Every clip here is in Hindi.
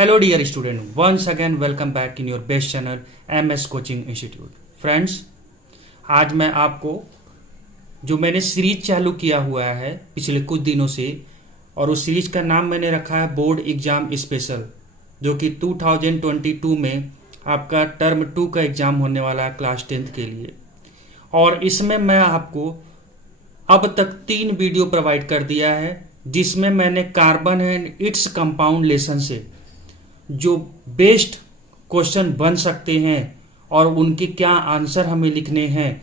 Hello dear student, once again welcome back in your best channel MS Coaching Institute. Friends, आज मैं आपको जो मैंने सीरीज चालू किया हुआ है पिछले कुछ दिनों से, और उस सीरीज का नाम मैंने रखा है बोर्ड एग्जाम स्पेशल, जो कि 2022 में आपका टर्म 2 का एग्जाम होने वाला है क्लास 10th के लिए। और इसमें मैं आपको अब तक 3 वीडियो प्रोवाइड कर दिया है, जिसमें मैंने carbon and its compound lesson से जो बेस्ट क्वेश्चन बन सकते हैं और उनके क्या आंसर हमें लिखने हैं,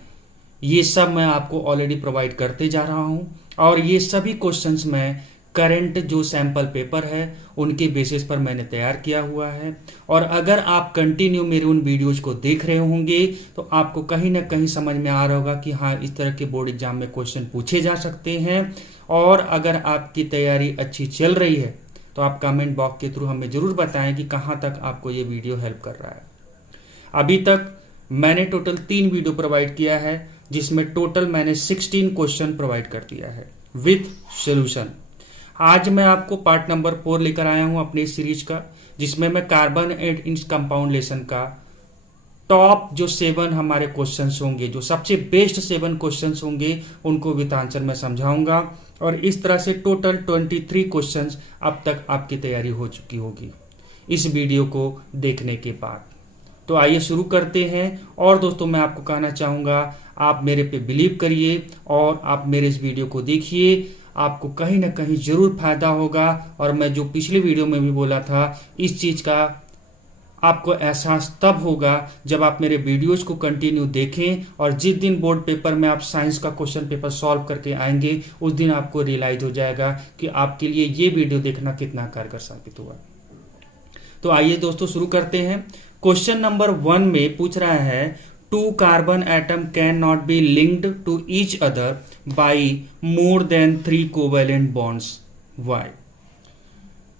ये सब मैं आपको ऑलरेडी प्रोवाइड करते जा रहा हूं। और ये सभी क्वेश्चंस मैं करंट जो सैंपल पेपर है उनके बेसिस पर मैंने तैयार किया हुआ है। और अगर आप कंटिन्यू मेरे उन वीडियोज को देख रहे होंगे तो आपको कहीं ना कहीं समझ में आ रहा होगा कि हाँ, इस तरह के बोर्ड एग्जाम में क्वेश्चन पूछे जा सकते हैं। और अगर आपकी तैयारी अच्छी चल रही है तो आप कमेंट बॉक्स के थ्रू हमें जरूर बताएं कि कहाँ तक आपको ये वीडियो हेल्प कर रहा है। अभी तक मैंने टोटल 3 वीडियो प्रोवाइड किया है, जिसमें टोटल मैंने 16 क्वेश्चन प्रोवाइड कर दिया है विथ सॉल्यूशन। आज मैं आपको पार्ट नंबर 4 लेकर आया हूं अपनी सीरीज का, जिसमें मैं carbon and its compound lesson का टॉप जो 7 हमारे क्वेश्चंस होंगे, जो सबसे बेस्ट 7 क्वेश्चंस होंगे, उनको विद आंसर मैं समझाऊंगा। और इस तरह से टोटल 23 क्वेश्चंस अब तक आपकी तैयारी हो चुकी होगी इस वीडियो को देखने के बाद। तो आइए शुरू करते हैं। और दोस्तों, मैं आपको कहना चाहूँगा, आप मेरे पे बिलीव करिए और आप मेरे इस वीडियो को देखिए, आपको कहीं ना कहीं जरूर फायदा होगा। और मैं जो पिछली वीडियो में भी बोला था, इस चीज़ का आपको एहसास तब होगा जब आप मेरे वीडियोज को कंटिन्यू देखें, और जिस दिन बोर्ड पेपर में आप साइंस का क्वेश्चन पेपर सॉल्व करके आएंगे, उस दिन आपको रियलाइज हो जाएगा कि आपके लिए ये वीडियो देखना कितना कारगर साबित हुआ। तो आइए दोस्तों शुरू करते हैं। क्वेश्चन नंबर 1 में पूछ रहा है, 2 carbon atom can not be linked to each other by more than 3 covalent bonds, why?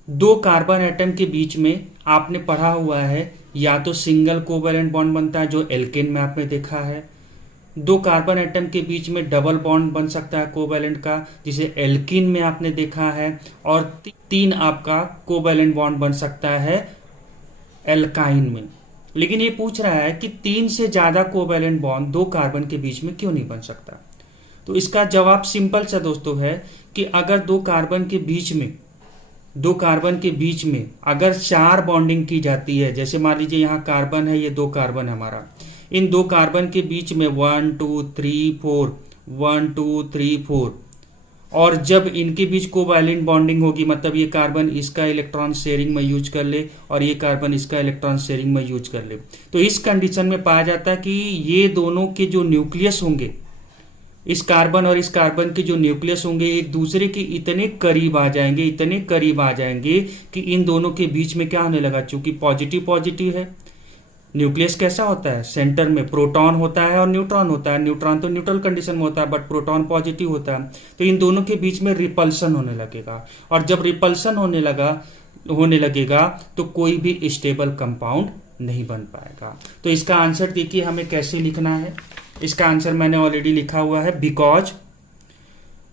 2 carbon atom के बीच में आपने पढ़ा हुआ है या तो सिंगल कोवेलेंट बॉन्ड बनता है, जो एल्केन में आपने देखा है। 2 कार्बन एटम के बीच में डबल बॉन्ड बन सकता है कोवेलेंट का, जिसे एल्कीन में आपने देखा है। और 3 आपका कोवेलेंट बॉन्ड बन सकता है एल्काइन में। लेकिन ये पूछ रहा है कि 3 से ज्यादा कोवेलेंट बॉन्ड 2 कार्बन के बीच में क्यों नहीं बन सकता? तो इसका जवाब सिंपल सा दोस्तों है कि अगर 2 कार्बन के बीच में अगर 4 बॉन्डिंग की जाती है, जैसे मान लीजिए यहाँ कार्बन है, ये 2 कार्बन है हमारा, इन 2 कार्बन के बीच में 1 2 3 4 1 2 3 4, और जब इनके बीच कोवैलेंट बॉन्डिंग होगी, मतलब ये कार्बन इसका इलेक्ट्रॉन शेयरिंग में यूज कर ले और ये कार्बन इसका इलेक्ट्रॉन शेयरिंग में यूज कर ले, तो इस कंडीशन में पाया जाता है कि ये दोनों के जो न्यूक्लियस होंगे, इस कार्बन और इस कार्बन के जो न्यूक्लियस होंगे, एक दूसरे के इतने करीब आ जाएंगे कि इन दोनों के बीच में क्या होने लगा, चूंकि पॉजिटिव पॉजिटिव है। न्यूक्लियस कैसा होता है? सेंटर में प्रोटॉन होता है और न्यूट्रॉन होता है। न्यूट्रॉन तो न्यूट्रल कंडीशन में होता है, बट प्रोटॉन पॉजिटिव होता है। तो इन दोनों के बीच में रिपल्सन होने लगेगा, और जब रिपल्सन होने लगेगा तो कोई भी स्टेबल कंपाउंड नहीं बन पाएगा। तो इसका आंसर देखिए हमें कैसे लिखना है। इसका आंसर मैंने ऑलरेडी लिखा हुआ है, because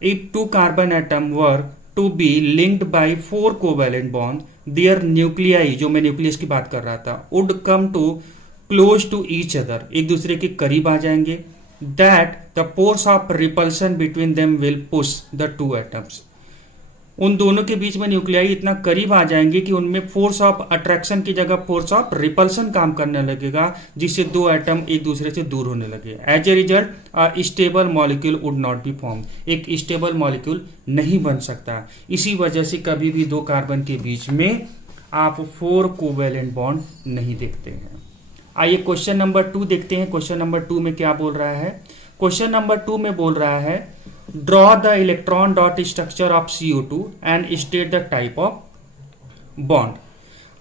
if 2 carbon atom were to be linked by 4 covalent bond, their nuclei, जो मैं न्यूक्लियस की बात कर रहा था, would come too close to each other, एक दूसरे के करीब आ जाएंगे, that the force of repulsion between them will push the 2 atoms. उन दोनों के बीच में न्यूक्लियाई इतना करीब आ जाएंगे कि उनमें फोर्स ऑफ अट्रैक्शन की जगह फोर्स ऑफ रिपल्सन काम करने लगेगा, जिससे 2 एटम एक दूसरे से दूर होने लगे। As a result a stable molecule would not be form, एक स्टेबल मॉलिक्यूल नहीं बन सकता। इसी वजह से कभी भी 2 कार्बन के बीच में आप 4 कोवेलेंट बॉन्ड नहीं देखते हैं। आइए क्वेश्चन नंबर 2 देखते हैं। क्वेश्चन नंबर 2 में क्या बोल रहा है? क्वेश्चन नंबर 2 में बोल रहा है, draw the electron dot structure of CO2 and state the type of bond.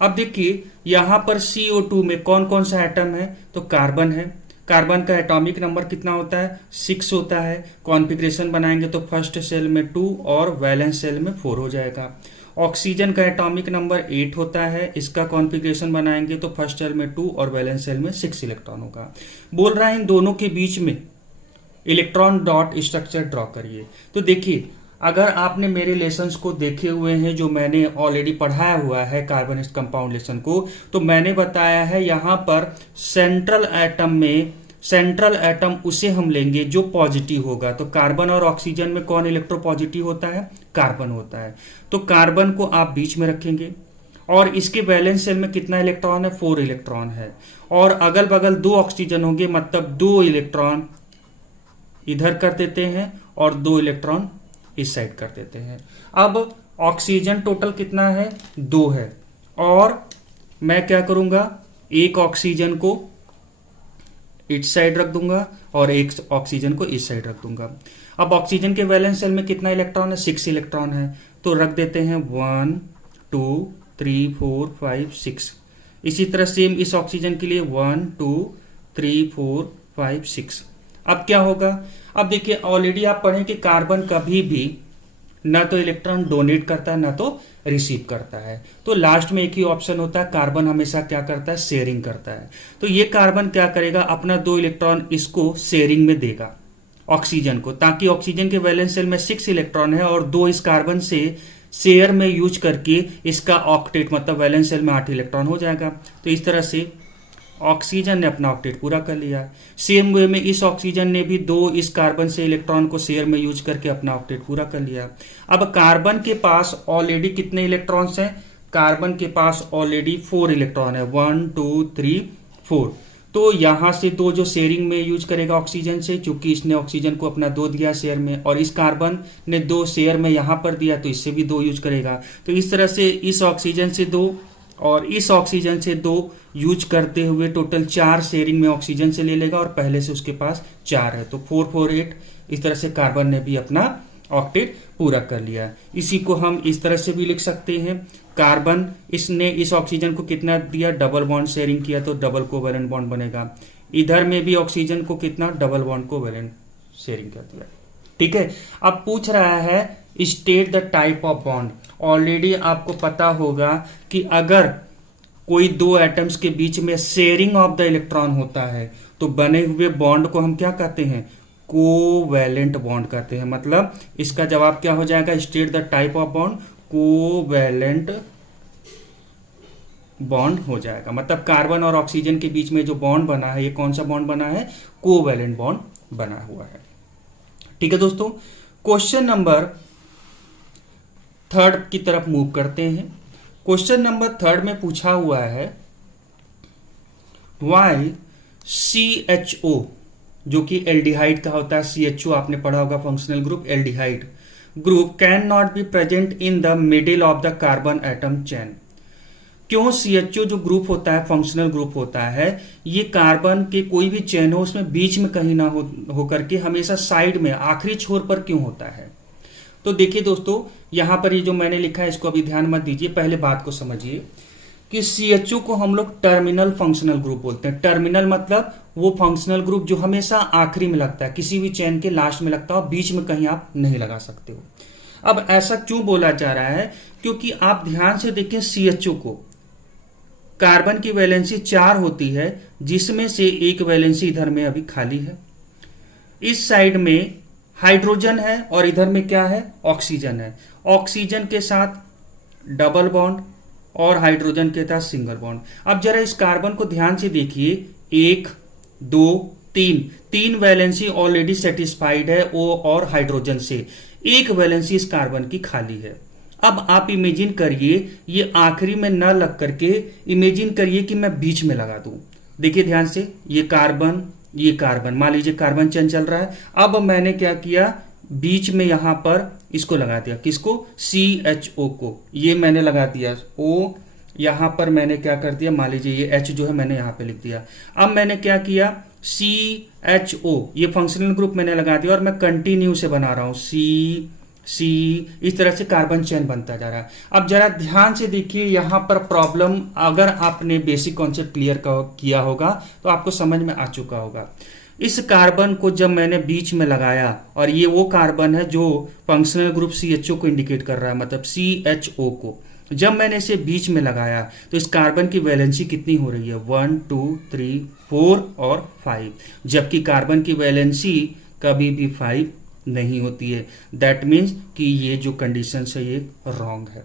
अब देखिए यहां पर CO2 में कौन कौन सा एटम है? तो कार्बन है। कार्बन का एटॉमिक नंबर कितना होता है? 6 होता है। कॉन्फ़िगरेशन बनाएंगे तो फर्स्ट सेल में 2 और वैलेंस सेल में 4 हो जाएगा। ऑक्सीजन का एटॉमिक नंबर 8 होता है। इसका कॉन्फ़िगरेशन बनाएंगे तो फर्स्ट सेल में 2 और वैलेंस सेल में 6 इलेक्ट्रॉन होगा। बोल रहा है इन दोनों के बीच में इलेक्ट्रॉन डॉट स्ट्रक्चर ड्रॉ करिए। तो देखिए अगर आपने मेरे लेसन्स को देखे हुए हैं जो मैंने ऑलरेडी पढ़ाया हुआ है कार्बनिक कंपाउंड लेसन को, तो मैंने बताया है यहाँ पर सेंट्रल एटम उसे हम लेंगे जो पॉजिटिव होगा। तो कार्बन और ऑक्सीजन में कौन इलेक्ट्रोपॉजिटिव होता है? कार्बन होता है। तो कार्बन को आप बीच में रखेंगे और इसके वैलेंस शेल में कितना इलेक्ट्रॉन है? 4 इलेक्ट्रॉन है। और अगल बगल 2 ऑक्सीजन होंगे, मतलब 2 इलेक्ट्रॉन इधर कर देते हैं और 2 इलेक्ट्रॉन इस साइड कर देते हैं। अब ऑक्सीजन टोटल कितना है? 2 है। और मैं क्या करूंगा, एक ऑक्सीजन को इस साइड रख दूंगा और एक ऑक्सीजन को इस साइड रख दूंगा। अब ऑक्सीजन के वैलेंस शेल में कितना इलेक्ट्रॉन है? 6 इलेक्ट्रॉन है। तो रख देते हैं 1 2 3 4 5 6। इसी तरह सेम इस ऑक्सीजन के लिए 1 2 3 4 5 6। अब क्या होगा? अब देखिए ऑलरेडी आप पढ़े कि कार्बन कभी भी ना तो इलेक्ट्रॉन डोनेट करता है ना तो रिसीव करता है। तो लास्ट में एक ही ऑप्शन होता है, कार्बन हमेशा क्या करता है? शेयरिंग करता है। तो ये कार्बन क्या करेगा? अपना 2 इलेक्ट्रॉन इसको शेयरिंग में देगा ऑक्सीजन को, ताकि ऑक्सीजन के वैलेंस शेल में 6 इलेक्ट्रॉन है और 2 इस कार्बन से शेयर में यूज करके इसका ऑक्टेट मतलब वैलेंस शेल में 8 इलेक्ट्रॉन हो जाएगा। तो इस तरह से ऑक्सीजन ने अपना ऑक्टेट पूरा कर लिया। सेम वे में इस ऑक्सीजन ने भी 2 इस कार्बन से इलेक्ट्रॉन को शेयर में यूज करके अपना ऑक्टेट पूरा कर लिया। अब कार्बन के पास ऑलरेडी कितने इलेक्ट्रॉन्स हैं? कार्बन के पास ऑलरेडी 4 इलेक्ट्रॉन है, 1 2 3 4। तो यहां से 2 जो शेयरिंग में यूज करेगा ऑक्सीजन से, क्योंकि इसने ऑक्सीजन को अपना 2 दिया शेयर में, और इस कार्बन ने 2 शेयर में यहां पर दिया तो इससे भी 2 यूज करेगा। तो इस तरह से इस ऑक्सीजन से 2 और इस ऑक्सीजन से 2 यूज करते हुए टोटल 4 शेयरिंग में ऑक्सीजन से ले लेगा और पहले से उसके पास 4 है, तो 4 4 8। इस तरह से कार्बन ने भी अपना ऑक्टेट पूरा कर लिया। इसी को हम इस तरह से भी लिख सकते हैं, कार्बन इसने इस ऑक्सीजन को कितना दिया? डबल बॉन्ड शेयरिंग किया तो डबल कोवैलेंट बॉन्ड बनेगा। इधर में भी ऑक्सीजन को कितना? डबल बॉन्ड कोवैलेंट शेयरिंग कर दिया। ठीक है। अब पूछ रहा है state the type of bond. Already आपको पता होगा कि अगर कोई 2 एटम्स के बीच में शेयरिंग ऑफ द इलेक्ट्रॉन होता है तो बने हुए बॉन्ड को हम क्या कहते हैं? कोवैलेंट बॉन्ड कहते हैं। मतलब इसका जवाब क्या हो जाएगा? State the type of bond, covalent bond हो जाएगा। मतलब कार्बन और ऑक्सीजन के बीच में जो बॉन्ड बना है, ये कौन सा बॉन्ड बना है? कोवैलेंट बॉन्ड बना हुआ है। ठीक है दोस्तों, क्वेश्चन नंबर 3 की तरफ मूव करते हैं। क्वेश्चन नंबर 3 में पूछा हुआ है वाई CHO, जो कि एल्डिहाइड का होता है। CHO आपने पढ़ा होगा, functional group aldehyde group, can not B present in the middle of the carbon atom chain. क्यों CHO जो ग्रुप होता है, फंक्शनल ग्रुप होता है, ये कार्बन के कोई भी चेन हो उसमें बीच में कहीं ना हो करके हमेशा साइड में आखिरी छोर पर क्यों होता है? तो देखिए दोस्तों, यहां पर ये जो मैंने लिखा है इसको अभी ध्यान मत दीजिए, पहले बात को समझिए कि CHO को हम लोग टर्मिनल फंक्शनल ग्रुप बोलते हैं। टर्मिनल मतलब वो फंक्शनल ग्रुप जो हमेशा आखिरी में लगता है, किसी भी चेन के लास्ट में लगता है, बीच में कहीं आप नहीं लगा सकते हो। अब ऐसा क्यों बोला जा रहा है? क्योंकि आप ध्यान से देखें, CHO को कार्बन की वैलेंसी 4 होती है, जिसमें से एक वैलेंसी इधर में अभी खाली है। इस साइड में हाइड्रोजन है और इधर में क्या है? ऑक्सीजन है। ऑक्सीजन के साथ डबल बॉन्ड और हाइड्रोजन के साथ सिंगल बॉन्ड। अब जरा इस कार्बन को ध्यान से देखिए, 1 2 3 वैलेंसी ऑलरेडी सेटिस्फाइड है O और हाइड्रोजन से, एक वैलेंसी इस कार्बन की खाली है। अब आप इमेजिन करिए, ये आखिरी में न लग करके इमेजिन करिए कि मैं बीच में लगा दूं। देखिए ध्यान से, ये कार्बन मान लीजिए कार्बन चेन चल रहा है। अब मैंने क्या किया? बीच में यहां पर इसको लगा दिया। किसको? CHO को। ये मैंने लगा दिया O, यहां पर मैंने क्या कर दिया? मान लीजिए ये H जो है मैंने यहां पे लिख दिया। अब मैंने क्या किया? CHO ये फंक्शनल ग्रुप मैंने लगा दिया और मैं कंटिन्यू से बना रहा हूं, C, इस तरह से कार्बन चेन बनता जा रहा है। अब जरा ध्यान से देखिए, यहां पर प्रॉब्लम, अगर आपने बेसिक कॉन्सेप्ट क्लियर किया होगा तो आपको समझ में आ चुका होगा। इस कार्बन को जब मैंने बीच में लगाया, और ये वो कार्बन है जो फंक्शनल ग्रुप CHO को इंडिकेट कर रहा है, मतलब CHO को जब मैंने इसे बीच में लगाया तो इस कार्बन की वैलेंसी कितनी हो रही है? 1 2 3 4 और 5, जबकि कार्बन की वैलेंसी कभी भी 5 नहीं होती है। दैट मीन्स कि ये जो कंडीशन है ये रॉन्ग है।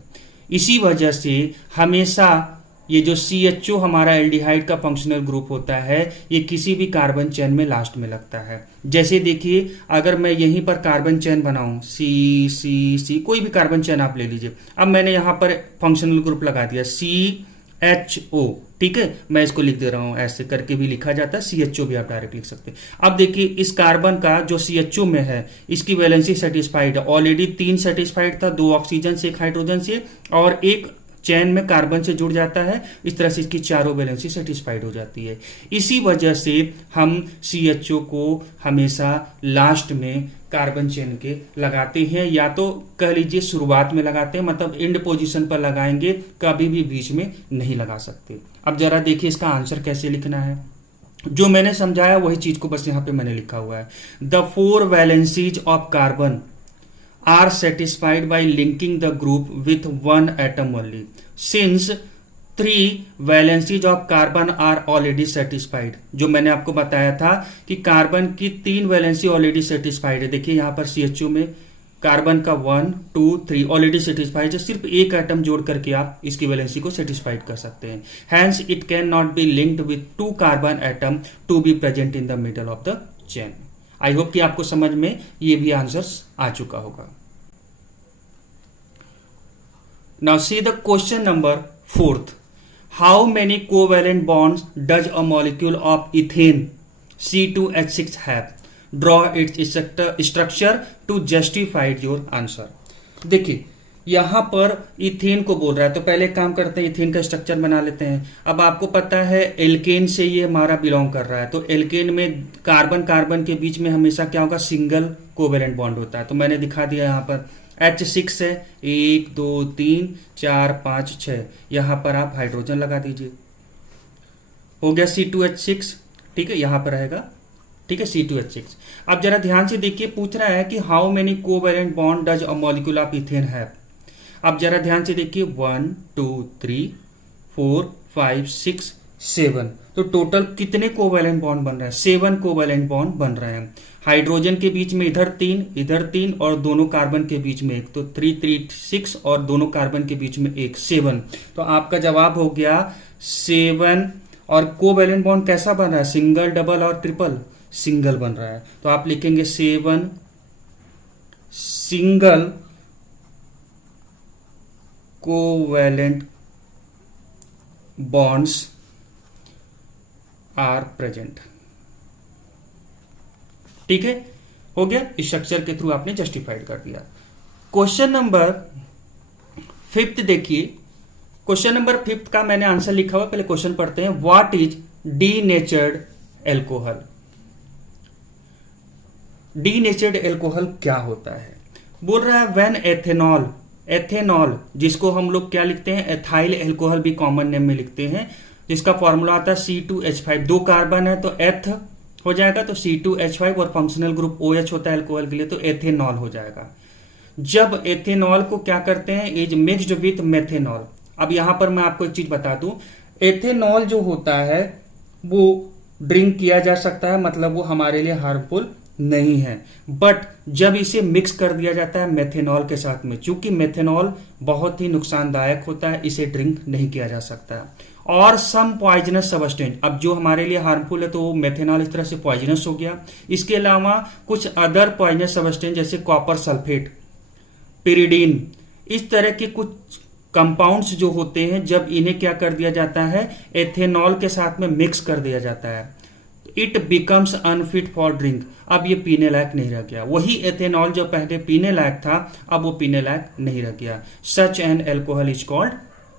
इसी वजह से हमेशा ये जो CHO हमारा एल्डिहाइड का फंक्शनल ग्रुप होता है ये किसी भी कार्बन चेन में लास्ट में लगता है। जैसे देखिए, अगर मैं यहीं पर कार्बन चेन बनाऊं C कोई भी कार्बन चेन आप ले लीजिए। अब मैंने यहां पर फंक्शनल ग्रुप लगा दिया CHO, ठीक है, मैं इसको लिख दे रहा हूं, ऐसे करके भी लिखा जाता है, CHO भी आप डायरेक्ट लिख सकते हैं। अब देखिए इस कार्बन का जो CHO में है इसकी वैलेंसी सेटिस्फाइड है, ऑलरेडी 3 सेटिस्फाइड था, 2 ऑक्सीजन से 1 हाइड्रोजन से और 1 चैन में कार्बन से जुड़ जाता है। इस तरह से इसकी चारों वैलेंसी सेटिस्फाइड हो जाती है। इसी वजह से हम CHO को हमेशा लास्ट में कार्बन चेन के लगाते हैं, या तो कह लीजिए शुरुआत में लगाते हैं, मतलब एंड पोजीशन पर लगाएंगे, कभी भी बीच में नहीं लगा सकते। अब जरा देखिए इसका आंसर कैसे लिखना है। जो मैंने समझाया वही चीज को बस यहां पे मैंने लिखा हुआ है। The 4 valencies of carbon are satisfied by linking the group with one atom only, since 3 valencies of carbon are already satisfied। जो मैंने आपको बताया था कि कार्बन की 3 वैलेंसी ऑलरेडी सेटिस्फाइड है। देखिए यहां पर CHO में कार्बन का 1 2 3 ऑलरेडी सेटिस्फाइड है, सिर्फ एक एटम जोड़ करके आप इसकी वैलेंसी को सेटिस्फाइड कर सकते हैं। Hence it can not be linked with 2 carbon atom to be present in the middle of the chain. I hope कि आपको समझ में ये भी आंसर्स आ चुका होगा। Now see the question number 4th. How many covalent bonds does a molecule of ethane C2H6 have? Draw its structure to justify your answer. देखिए यहां पर इथेन को बोल रहा है, तो पहले काम करते हैं, इथेन का स्ट्रक्चर बना लेते हैं। अब आपको पता है एल्केन से ये हमारा बिलोंग कर रहा है, तो एल्केन में कार्बन कार्बन के बीच में हमेशा क्या होगा, सिंगल कोवेलेंट बॉन्ड होता है। तो मैंने दिखा दिया यहां पर H6 है, 1 2 3 4 5 6, यहां पर आप हाइड्रोजन लगा दीजिए, हो गया C2H6, ठीक है, यहां पर रहेगा, ठीक है, C2H6। अब जरा ध्यान से देखिए, पूछ रहा है कि how many covalent bond does a molecule of ethane have. अब जरा ध्यान से देखिए 1 2 3 4 5 6 7, तो टोटल कितने कोवेलेंट बॉन्ड बन रहे हैं, 7 कोवेलेंट बॉन्ड बन रहे हैं। हाइड्रोजन के बीच में इधर 3 और दोनों कार्बन के बीच में 1, तो 3 3 6 और दोनों कार्बन के बीच में 1 7। तो आपका जवाब हो गया 7। और कोवेलेंट बॉन्ड कैसा बन रहा है, सिंगल डबल और ट्रिपल, सिंगल बन रहा है, तो आप लिखेंगे 7 single covalent bonds are present. ठीक है, हो गया, इस स्ट्रक्चर के थ्रू आपने जस्टिफाइड कर दिया। क्वेश्चन नंबर 5 देखिए, क्वेश्चन नंबर 5 का मैंने आंसर लिखा हुआ, पहले क्वेश्चन पढ़ते हैं। What is denatured alcohol? Denatured alcohol क्या होता है? बोल रहा है व्हेन एथेनॉल, जिसको हम लोग क्या लिखते हैं, एथाइल एल्कोहल भी कॉमन नेम में लिखते हैं, जिसका फॉर्मूला आता है C2H5। 2 कार्बन है तो एथ हो जाएगा, तो C2H5 और फंक्शनल ग्रुप OH होता है एल्कोहल के लिए, तो एथेनॉल हो जाएगा। जब एथेनॉल को क्या करते हैं, इज मिक्स्ड विथ मेथेनॉल। अब यहां पर मैं आपको एक चीज बता दूं, एथेनॉल जो होता है वो ड्रिंक किया जा सकता है, मतलब वो हमारे लिए हार्मफुल नहीं है, बट जब इसे मिक्स कर दिया जाता है मेथेनॉल के साथ में, चूंकि मेथेनॉल बहुत ही नुकसानदायक होता है, इसे ड्रिंक नहीं किया जा सकता। और सम पॉइजनस सबस्टेंस, अब जो हमारे लिए हार्मफुल है तो वो मेथेनॉल इस तरह से पॉइजनस हो गया। इसके अलावा कुछ अदर पॉइजनस सबस्टेंस जैसे कॉपर सल्फेट, पिरिडीन, इस तरह के कुछ कंपाउंड्स जो होते हैं, जब इन्हें क्या कर दिया जाता है, एथेनॉल के साथ में मिक्स कर दिया जाता है, it becomes unfit for drink. अब ये पीने लायक नहीं रह गया। वही एथेनॉल जो पहले पीने लायक था, अब वो पीने लायक नहीं रह गया। Such an alcohol is called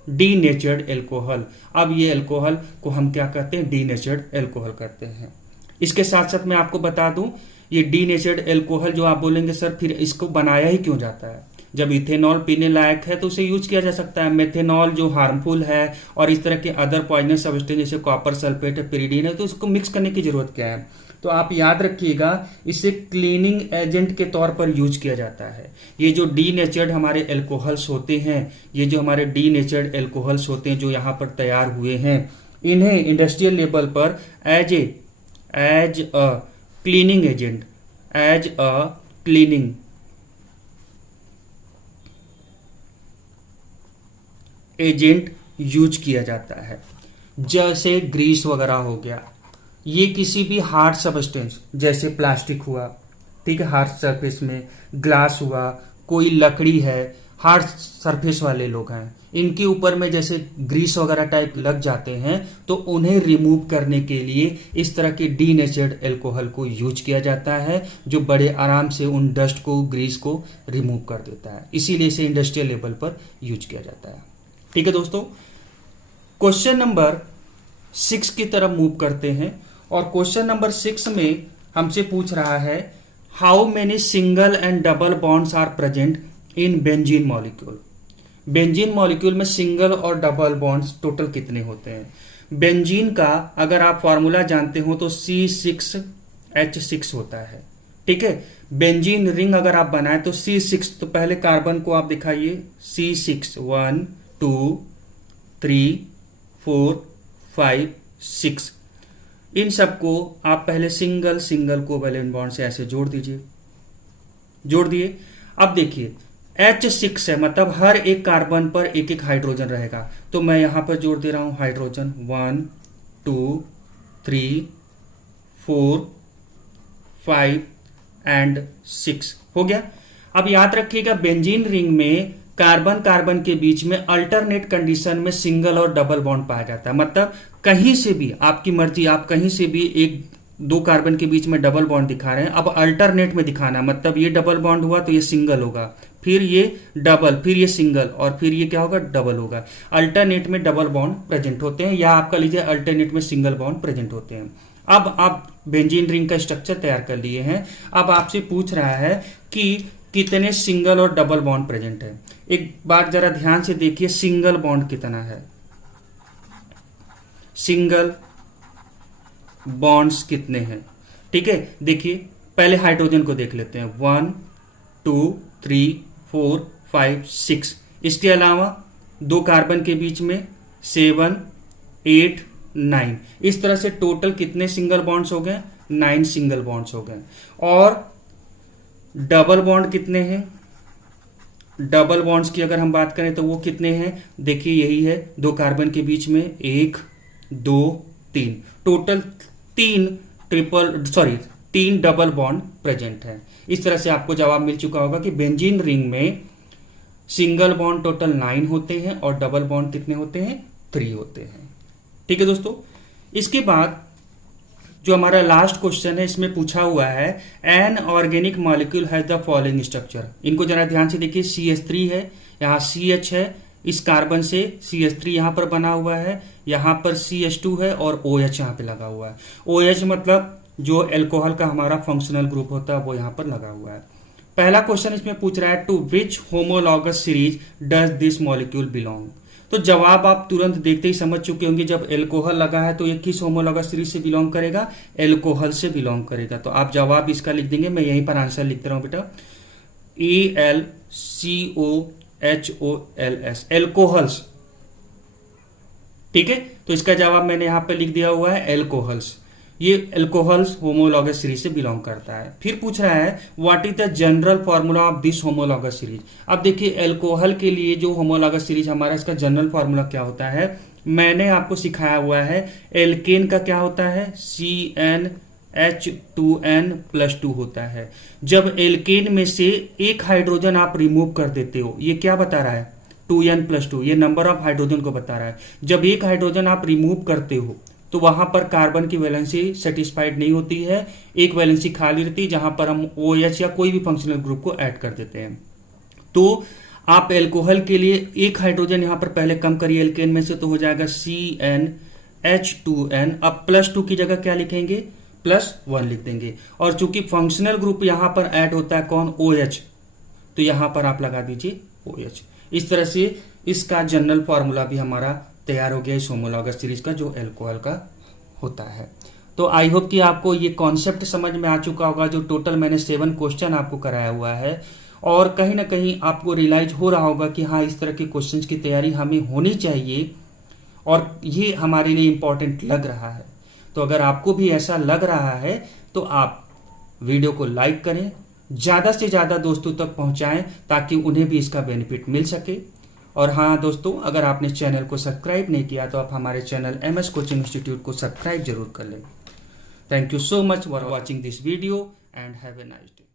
denatured alcohol. अब ये एल्कोहल को हम क्या कहते हैं, डीनेचर्ड एल्कोहल कहते हैं। इसके साथ साथ मैं आपको बता दूं, ये डीनेचर्ड एल्कोहल जो आप बोलेंगे सर फिर इसको बनाया ही क्यों जाता है, जब इथेनॉल पीने लायक है तो उसे यूज किया जा सकता है। मेथेनॉल जो हार्मफुल है और इस तरह के अदर पॉइजनस सब्सटेंस जैसे कॉपर सल्फेट है, पिरिडीन है, तो उसको मिक्स करने की जरूरत क्या है। तो आप याद रखिएगा, इसे क्लीनिंग एजेंट के तौर पर यूज किया जाता है। ये जो डीनेचर्ड हमारे एल्कोहल्स होते हैं, ये जो हमारे डीनेचर्ड एल्कोहल्स होते हैं जो यहाँ पर तैयार हुए हैं, इन्हें इंडस्ट्रियल लेवल पर as a cleaning agent, as a cleaning agent use किया जाता है, जैसे ग्रीस वगैरह हो गया। ये किसी भी हार्ड सब्सटेंस जैसे प्लास्टिक हुआ, ठीक है, हार्ड सरफेस में ग्लास हुआ, कोई लकड़ी है, हार्ड सरफेस वाले लोग हैं, इनके ऊपर में जैसे ग्रीस वगैरह टाइप लग जाते हैं तो उन्हें रिमूव करने के लिए इस तरह के डीनेचर्ड एल्कोहल को यूज किया जाता है, जो बड़े आराम से उन डस्ट को, ग्रीस को रिमूव कर देता है। इसीलिए इसे इंडस्ट्रियल लेवल पर यूज किया जाता है। ठीक है दोस्तों, क्वेश्चन नंबर 6 की तरफ मूव करते हैं। और क्वेश्चन नंबर 6 में हमसे पूछ रहा है how many single and double bonds are present in benzene molecule. Benzene molecule में सिंगल और डबल बॉन्ड्स टोटल कितने होते हैं। बेंजीन का अगर आप फॉर्मूला जानते हो तो C6H6 होता है। ठीक है, बेंजीन रिंग अगर आप बनाए तो C6, तो पहले कार्बन को आप दिखाइए, C6 1 2 3 4 5 6, इन सबको आप पहले सिंगल सिंगल कोवैलेंट बॉन्ड से ऐसे जोड़ दीजिए, जोड़ दिए। अब देखिए H6 है, मतलब हर एक कार्बन पर एक एक हाइड्रोजन रहेगा, तो मैं यहां पर जोड़ दे रहा हूं हाइड्रोजन 1 2 3 4 5 एंड 6 हो गया। अब याद रखिएगा बेंजीन रिंग में कार्बन कार्बन के बीच में अल्टरनेट कंडीशन में सिंगल और डबल बॉन्ड पाया जाता है, मतलब कहीं से भी आपकी मर्जी, आप कहीं से भी एक दो कार्बन के बीच में डबल बॉन्ड दिखा रहे हैं, अब अल्टरनेट में दिखाना, मतलब ये डबल बॉन्ड हुआ तो ये सिंगल होगा, फिर ये डबल, फिर ये सिंगल, और फिर ये क्या होगा, डबल होगा। अल्टरनेट में डबल बॉन्ड प्रेजेंट होते हैं, या आप कह लीजिए अल्टरनेट में सिंगल बॉन्ड प्रेजेंट होते हैं। अब आप बेंजीन रिंग का स्ट्रक्चर तैयार कर लिए हैं। अब आपसे पूछ रहा है कि कितने सिंगल और डबल बॉन्ड प्रेजेंट है। एक बात जरा ध्यान से देखिए, सिंगल बॉन्ड कितना है, सिंगल बॉन्ड्स कितने हैं। ठीक है, देखिए पहले हाइड्रोजन को देख लेते हैं, 1 2 3 4 5 6, इसके अलावा दो कार्बन के बीच में 7 8 9, इस तरह से टोटल कितने सिंगल बॉन्ड्स हो गए, 9 सिंगल बॉन्ड्स हो गए। और डबल बॉन्ड कितने हैं, डबल बॉन्ड्स की अगर हम बात करें तो वो कितने हैं, देखिए यही है, दो कार्बन के बीच में 1 2 3, टोटल 3 डबल बॉन्ड प्रेजेंट है। इस तरह से आपको जवाब मिल चुका होगा कि बेंजीन रिंग में सिंगल बॉन्ड टोटल 9 होते हैं और डबल बॉन्ड कितने होते हैं, 3 होते हैं। ठीक है दोस्तों, इसके बाद जो हमारा लास्ट क्वेश्चन है, इसमें पूछा हुआ है an organic molecule has the following structure. इनको जरा ध्यान से देखिए, CH3 है, यहाँ CH है, इस कार्बन से CH3 यहां पर बना हुआ है, यहां पर CH2 है और OH यहां पे लगा हुआ है। OH मतलब जो एल्कोहल का हमारा फंक्शनल ग्रुप होता है वो यहां पर लगा हुआ है। पहला क्वेश्चन इसमें पूछ रहा है to which homologous series does this molecule belong. तो जवाब आप तुरंत देखते ही समझ चुके होंगे, जब एल्कोहल लगा है तो ये किस होमोलॉगस सीरीज से बिलोंग करेगा, एल्कोहल से बिलोंग करेगा। तो आप जवाब इसका लिख देंगे, मैं यहीं पर आंसर लिख रहा हूं बेटा, ALCOHOLS, एल्कोहल्स। ठीक है, तो इसका जवाब मैंने यहां पर लिख दिया हुआ है एल्कोहल्स। ये एल्कोहल्स होमोलॉगस सीरीज से बिलोंग करता है। फिर पूछ रहा है what is the general formula of this homologous series. अब देखिए एल्कोहल के लिए जो होमोलॉगस सीरीज हमारा, इसका जनरल फॉर्मूला क्या होता है, मैंने आपको सिखाया हुआ है। एल्केन का क्या होता है, CnH2n+2 होता है। जब एल्केन में से एक हाइड्रोजन आप रिमूव कर देते हो, ये क्या बता रहा है, 2n+2, ये नंबर ऑफ हाइड्रोजन को बता रहा है। जब एक हाइड्रोजन आप रिमूव करते हो तो वहां पर कार्बन की वैलेंसी सेटिस्फाइड नहीं होती है, एक वैलेंसी खाली रहती है जहां पर हम OH या कोई भी फंक्शनल ग्रुप को ऐड कर देते हैं। तो आप एल्कोहल के लिए एक हाइड्रोजन यहां पर पहले कम करिए एल्केन में से, तो हो जाएगा CnH2n। अब +2 की जगह क्या लिखेंगे, +1 लिख देंगे। और चूंकि फंक्शनल ग्रुप यहां पर ऐड होता है कौन, OH, तो यहां पर आप लगा दीजिए OH। इस तरह से इसका जनरल फॉर्मूला भी हमारा तैयार हो गया इस होमोलॉगस सीरीज का जो एल्कोहल का होता है। तो आई होप कि आपको ये कॉन्सेप्ट समझ में आ चुका होगा, जो टोटल मैंने 7 क्वेश्चन आपको कराया हुआ है, और कहीं ना कहीं आपको रियलाइज हो रहा होगा कि हाँ, इस तरह के क्वेश्चंस की तैयारी हमें होनी चाहिए और ये हमारे लिए इंपॉर्टेंट लग रहा है। तो अगर आपको भी ऐसा लग रहा है तो आप वीडियो को लाइक करें, ज़्यादा से ज़्यादा दोस्तों तक पहुंचाएं ताकि उन्हें भी इसका बेनिफिट मिल सके। और हाँ दोस्तों, अगर आपने चैनल को सब्सक्राइब नहीं किया तो आप हमारे चैनल MS कोचिंग इंस्टीट्यूट को सब्सक्राइब जरूर कर लें। Thank you so much for watching this video and have a nice day.